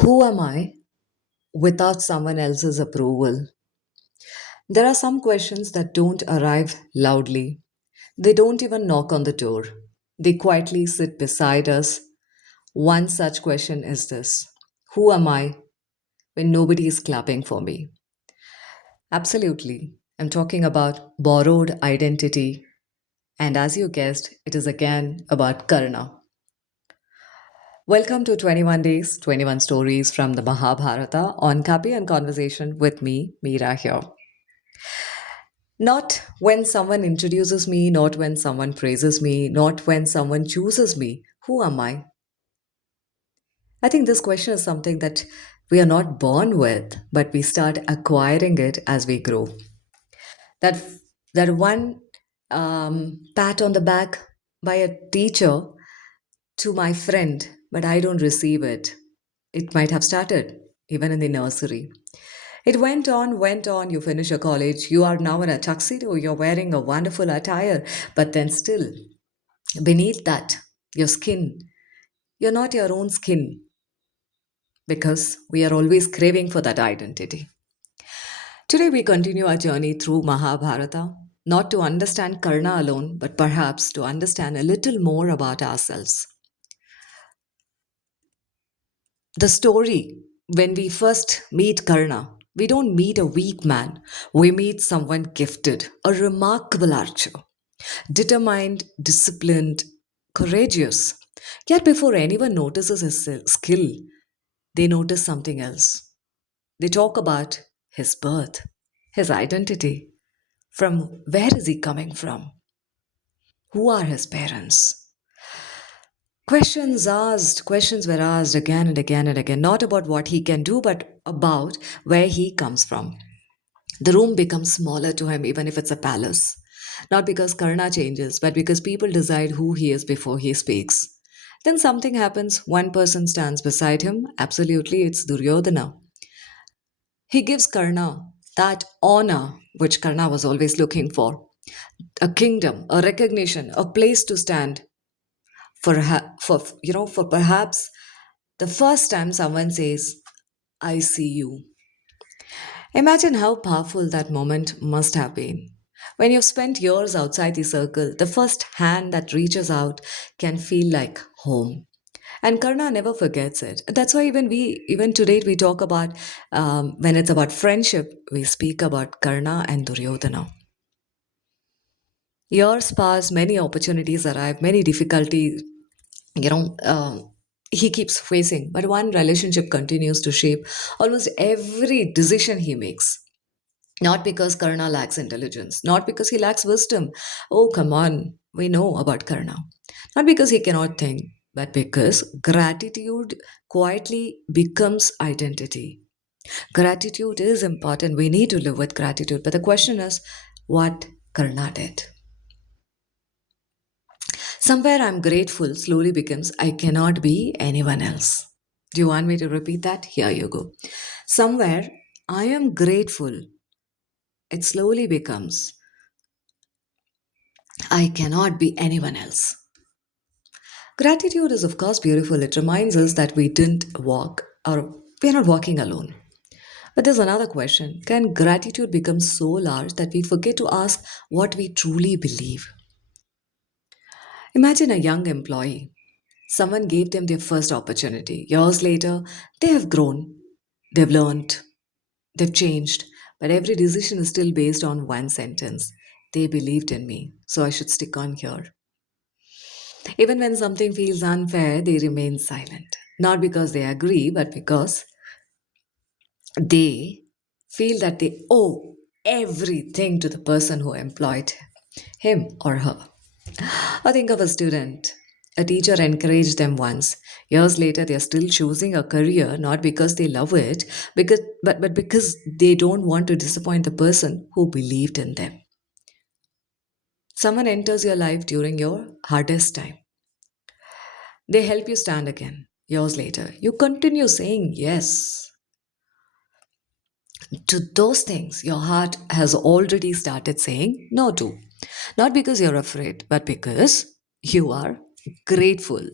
Who am I without someone else's approval? There are some questions that don't arrive loudly. They don't even knock on the door. They quietly sit beside us. One such question is this: who am I when nobody is clapping for me? Absolutely. I'm talking about borrowed identity. And as you guessed, it is again about Karna. Welcome to 21 Days, 21 Stories from the Mahabharata on Kaapi and Conversation with me, Meera here. Not when someone introduces me, not when someone praises me, not when someone chooses me. Who am I? I think this question is something that we are not born with, but we start acquiring it as we grow. That that one pat on the back by a teacher to my friend, but I don't receive it. It might have started even in the nursery. It went on. You finish your college. You are now in a tuxedo. You're wearing a wonderful attire. But then, still, beneath that, your skin, you're not your own skin because we are always craving for that identity. Today, we continue our journey through Mahabharata, not to understand Karna alone, but perhaps to understand a little more about ourselves. The story, when we first meet Karna, we don't meet a weak man, we meet someone gifted, a remarkable archer, determined, disciplined, courageous. Yet before anyone notices his skill, they notice something else. They talk about his birth, his identity. From where is he coming from? Who are his parents? Questions were asked again and again and again, not about what he can do, but about where he comes from. The room becomes smaller to him, even if it's a palace. Not because Karna changes, but because people decide who he is before he speaks. Then something happens, one person stands beside him. Absolutely, it's Duryodhana. He gives Karna that honor which Karna was always looking for, a kingdom, a recognition, a place to stand for perhaps the first time someone says, I see you. Imagine how powerful that moment must have been. When you've spent years outside the circle, the first hand that reaches out can feel like home. And Karna never forgets it. That's why even today, we talk about when it's about friendship, we speak about Karna and Duryodhana. Years pass, many opportunities arrive, many difficulties, you know, he keeps facing. But one relationship continues to shape almost every decision he makes. Not because Karna lacks intelligence, not because he lacks wisdom. Oh, come on, we know about Karna. Not because he cannot think, but because gratitude quietly becomes identity. Gratitude is important. We need to live with gratitude. But the question is, what Karna did? Somewhere I'm grateful slowly becomes I cannot be anyone else. Do you want me to repeat that? Here you go. Somewhere I am grateful. It slowly becomes I cannot be anyone else. Gratitude is, of course, beautiful. It reminds us that we didn't walk or we're not walking alone. But there's another question. Can gratitude become so large that we forget to ask what we truly believe? Imagine a young employee. Someone gave them their first opportunity. Years later, they have grown, they've learned, they've changed, but every decision is still based on one sentence. They believed in me, so I should stick on here. Even when something feels unfair, they remain silent. Not because they agree, but because they feel that they owe everything to the person who employed him or her. Or think of a student. A teacher encouraged them once. Years later, they are still choosing a career not because they love it, but because they don't want to disappoint the person who believed in them. Someone enters your life during your hardest time. They help you stand again. Years later, you continue saying yes to those things your heart has already started saying no to. Not because you're afraid, but because you are grateful.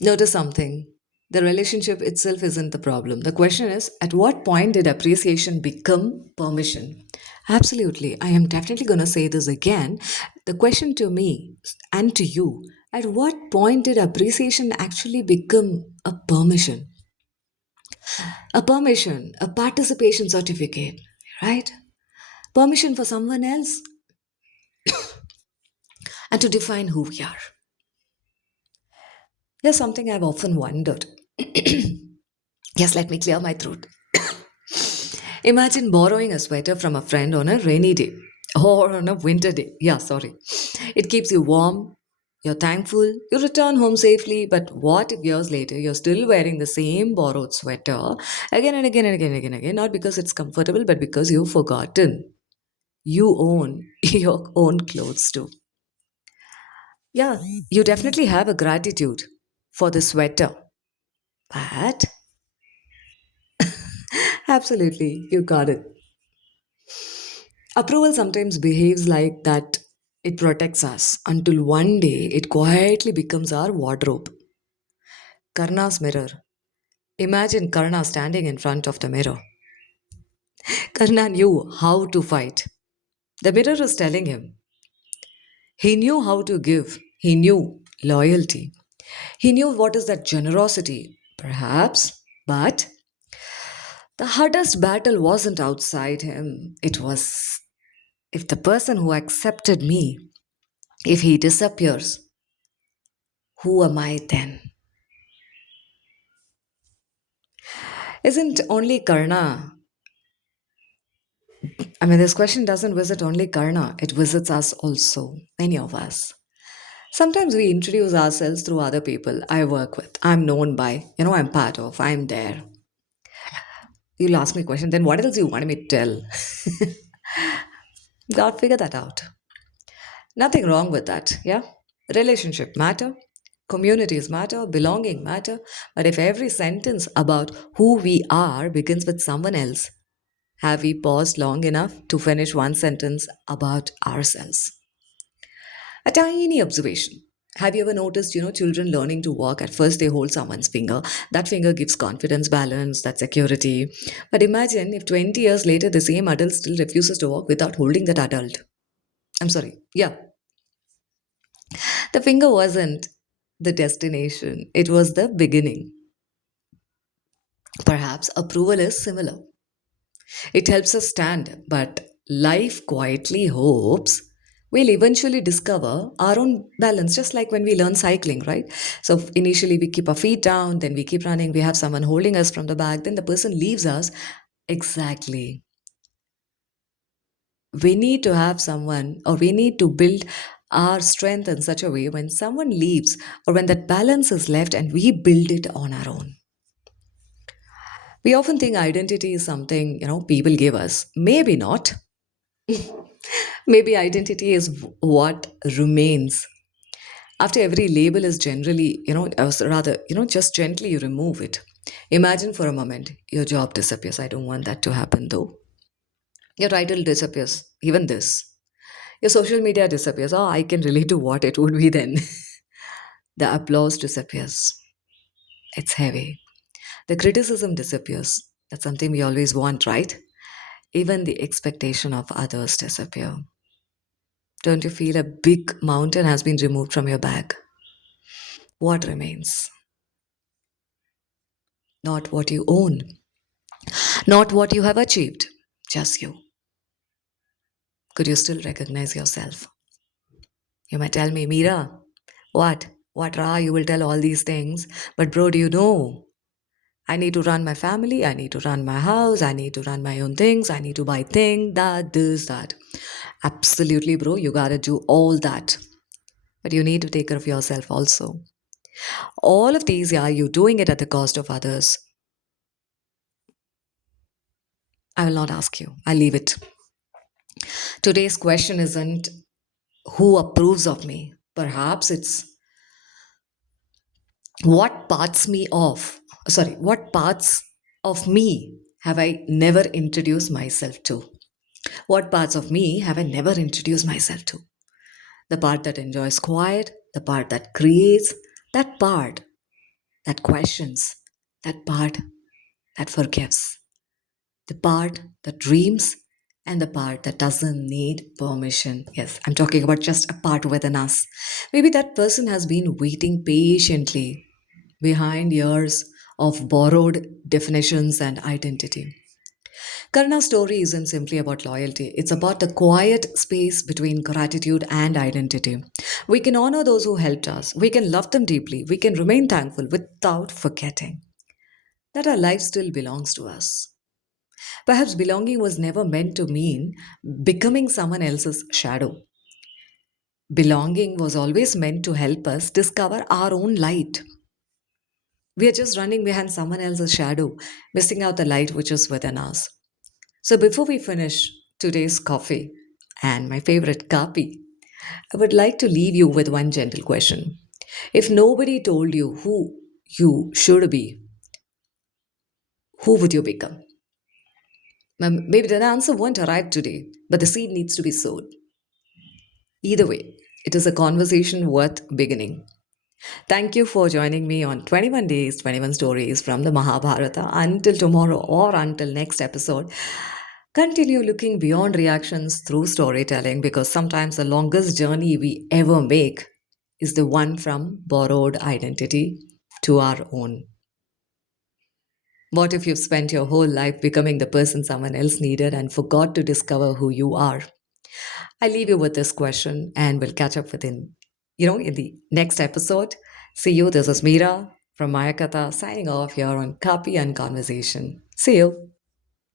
Notice something. The relationship itself isn't the problem. The question is, at what point did appreciation become permission? Absolutely. I am definitely going to say this again. The question to me and to you, at what point did appreciation actually become a permission? A permission, a participation certificate, right? Permission for someone else and to define who we are. Here's something I've often wondered. Yes, let me clear my throat. Imagine borrowing a sweater from a friend on a rainy day or on a winter day. Yeah, sorry. It keeps you warm, you're thankful, you return home safely, but what if years later you're still wearing the same borrowed sweater again and again and again and again and again, not because it's comfortable, but because you've forgotten you own your own clothes too. Yeah, you definitely have a gratitude for the sweater, but absolutely, you got it. Approval sometimes behaves like that it protects us until one day it quietly becomes our wardrobe. Karna's mirror. Imagine Karna standing in front of the mirror. Karna knew how to fight. The mirror is telling him. He knew how to give. He knew loyalty. He knew what is that generosity, perhaps, but the hardest battle wasn't outside him. It was if the person who accepted me, if he disappears, who am I then? Isn't only Karna, I mean, this question doesn't visit only Karna, it visits us also, many of us. Sometimes we introduce ourselves through other people I work with, I'm known by, I'm part of, I'm there. You'll ask me a question, then what else you want me to tell? God, figure that out. Nothing wrong with that, yeah? Relationship matter, communities matter, belonging matter, but if every sentence about who we are begins with someone else, have we paused long enough to finish one sentence about ourselves? A tiny observation. Have you ever noticed, children learning to walk? At first, they hold someone's finger. That finger gives confidence, balance, that security. But imagine if 20 years later, the same adult still refuses to walk without holding that adult. I'm sorry. Yeah, the finger wasn't the destination, it was the beginning. Perhaps approval is similar. It helps us stand, but life quietly hopes we'll eventually discover our own balance, just like when we learn cycling, right? So initially we keep our feet down, then we keep running, we have someone holding us from the back, then the person leaves us. Exactly. We need to have someone, or we need to build our strength in such a way when someone leaves, or when that balance is left and we build it on our own. We often think identity is something, people give us. Maybe not. Maybe identity is what remains after every label is generally, rather, just gently you remove it. Imagine for a moment your job disappears. I don't want that to happen though. Your title disappears, even this. Your social media disappears. Oh, I can relate to what it would be then. The applause disappears. It's heavy. The criticism disappears. That's something we always want, right? Even the expectation of others disappear. Don't you feel a big mountain has been removed from your back? What remains? Not what you own, not what you have achieved, just you. Could you still recognize yourself? You might tell me, Meera, what? What, Ra? You will tell all these things. But, bro, do you know? I need to run my family. I need to run my house. I need to run my own things. I need to buy things, that, this, that. Absolutely, bro. You gotta do all that. But you need to take care of yourself also. All of these, yeah, you doing it at the cost of others. I will not ask you. I'll leave it. Today's question isn't who approves of me. Perhaps it's what parts of me have I never introduced myself to? What parts of me have I never introduced myself to? The part that enjoys quiet, the part that creates, that part that questions, that part that forgives, the part that dreams, and the part that doesn't need permission. Yes, I'm talking about just a part within us. Maybe that person has been waiting patiently behind years of borrowed definitions and identity. Karna's story isn't simply about loyalty, it's about the quiet space between gratitude and identity. We can honor those who helped us, we can love them deeply, we can remain thankful without forgetting that our life still belongs to us. Perhaps belonging was never meant to mean becoming someone else's shadow. Belonging was always meant to help us discover our own light. We are just running behind someone else's shadow, missing out the light which is within us. So before we finish today's coffee and my favorite Kaapi, I would like to leave you with one gentle question. If nobody told you who you should be, who would you become? Maybe the answer won't arrive today, but the seed needs to be sowed. Either way, it is a conversation worth beginning. Thank you for joining me on 21 Days, 21 Stories from the Mahabharata. Until tomorrow or until next episode, continue looking beyond reactions through storytelling because sometimes the longest journey we ever make is the one from borrowed identity to our own. What if you've spent your whole life becoming the person someone else needed and forgot to discover who you are? I leave you with this question and we'll catch up in the next episode. See you. This is Meera from Mayaakatha signing off here on Kaapi and Conversation. See you.